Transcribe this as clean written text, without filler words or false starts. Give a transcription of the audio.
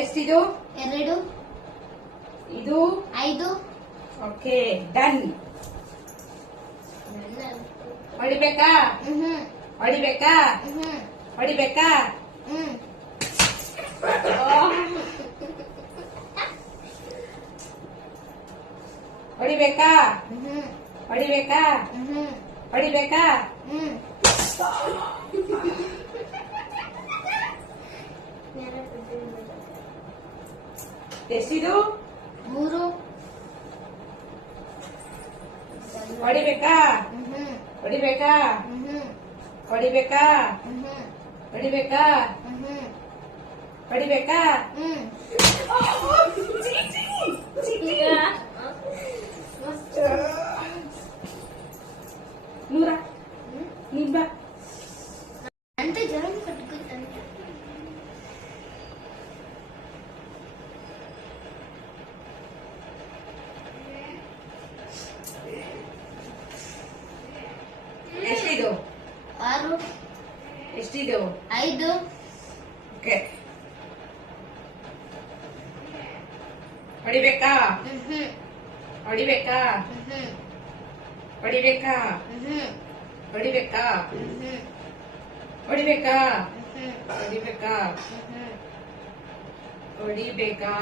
ಎಷ್ಟಿದು? 2 ಇದು 5 okay done. ಹೊಡಿಬೇಕಾ? ಹೊಡಿಬೇಕಾ? ಹೊಡಿಬೇಕಾ? ಹೊಡಿಬೇಕಾ? ಹೊಡಿಬೇಕಾ? ಹೊಡಿಬೇಕಾ? ಎಷ್ಟಿದು? 3 ಹೊಡಿಬೇಕಾ? ಹೊಡಿಬೇಕಾ? ಹೊಡಿಬೇಕಾ? ಹೊಡಿಬೇಕಾ? ಹೊಡಿಬೇಕಾ? ನೂರ ನಿಂಬ ಅಂತ ಜನ ಕಟ್ಕೊತಾನೆ. ಎಷ್ಟಿದು? 6 ಎಷ್ಟಿದು? 5 ಓಕೆ ಹೊಡಿಬೇಕಾ? ಹೊಡಿಬೇಕಾ? ಹೊಡಿಬೇಕಾ? ಹೊಡಿಬೇಕಾ? ಹೊಡಿಬೇಕಾ? ಹೊಡಿಬೇಕಾ? ಹೊಡಿಬೇಕಾ?